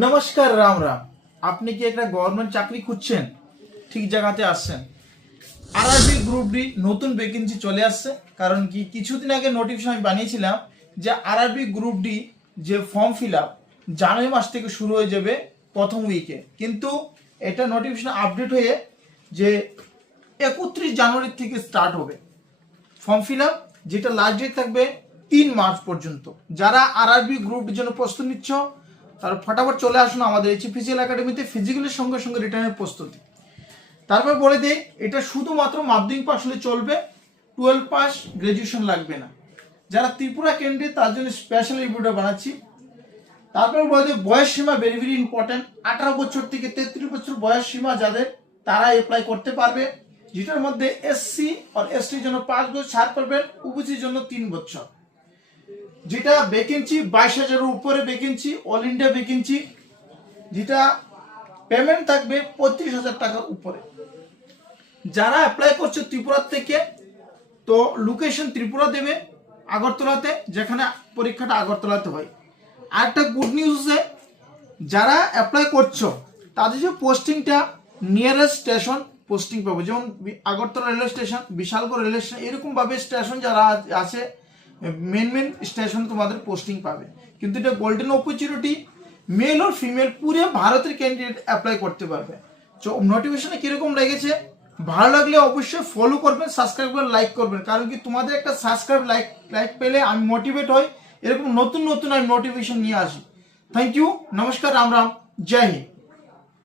নমস্কার, রাম রাম। আপনি কি একটা গভর্নমেন্ট চাকরি খুঁজছেন? ঠিক জায়গাতে আসছেন। আরআরবি গ্রুপ ডি নতুন ভ্যাকেন্সি চলে আসছে। কারণ কি, কিছুদিন আগে নোটিফিকেশন আমি বানিয়েছিলাম যে আরআরবি গ্রুপ ডি যে ফর্ম ফিল আপ জানুয়ারি মাস থেকে শুরু হয়ে যাবে প্রথম উইকে, কিন্তু এটা নোটিফিকেশন আপডেট হয়ে যে 31 জানুয়ারি থেকে স্টার্ট হবে ফর্ম ফিল আপ, যেটা লাস্ট ডেট থাকবে 3 মার্চ পর্যন্ত। যারা আরআরবি গ্রুপের জন্য প্রস্তুতি নিচ্ছ তারা ফটাফট চলে আসুন আমাদের এইচপিসিএল একাডেমিতে। ফিজিক্যালের সঙ্গে সঙ্গে রিটার্নের প্রস্তুতি। তারপর বলে দেই, এটা শুধুমাত্র মাধ্যমিক পাস হলে চলবে, 12 পাস, গ্রাজুয়েশন লাগবে না। যারা ত্রিপুরা ক্যান্ডিডেট তার জন্য স্পেশাল এই ভিডিও বানাচ্ছি। তারপর বলে দেই, বয়স সীমা ভেরি ভেরি ইম্পর্টেন্ট। 18 বছর থেকে 33 বছর বয়স সীমা যাদের, তারা অ্যাপ্লাই করতে পারবে। যেটার মধ্যে এসসি আর এসটির জন্য 5 বছর ছাড় পাবেন, ওবিসির জন্য 3 বছর। যেটা ভ্যাকেন্সি 22,000-এর উপরে ভ্যাকেন্সি, অল ইন্ডিয়া ভ্যাকেন্সি। যেটা পেমেন্ট থাকবে 35,000 টাকার উপরে। যারা অ্যাপ্লাই করছে ত্রিপুরা থেকে, তো লোকেশন ত্রিপুরা দেবে, আগরতলাতে, যেখানে পরীক্ষাটা আগরতলাতে হয়। আর একটা গুড নিউজ আছে, যারা অ্যাপ্লাই করছো তাদের যে পোস্টিংটা নিয়ারেস্ট স্টেশন পোস্টিং পাবে, যেমন Agartala railway station, Bishalgarh railway station, এরকমভাবে স্টেশন যারা আছে মেন স্টেশন তোমাদের পোস্টিং পাবে। কিন্তু এটা গোল্ডেন অপরচুনিটি, মেল আর ফিমেল পুরো ভারতের ক্যান্ডিডেট অ্যাপ্লাই করতে পারবে। তো নোটিফিকেশনে কিরকম লেগেছে, ভালো লাগলে অবশ্যই ফলো করবেন, সাবস্ক্রাইব করবেন, লাইক করবেন। কারণ কি, তোমাদের একটা সাবস্ক্রাইব লাইক পেলে আমি মোটিভেট হই, এরকম নতুন নতুন আমি নোটিফিকেশন নিয়ে আসি। থ্যাংক ইউ, নমস্কার, রাম রাম, জয় হিন্দ।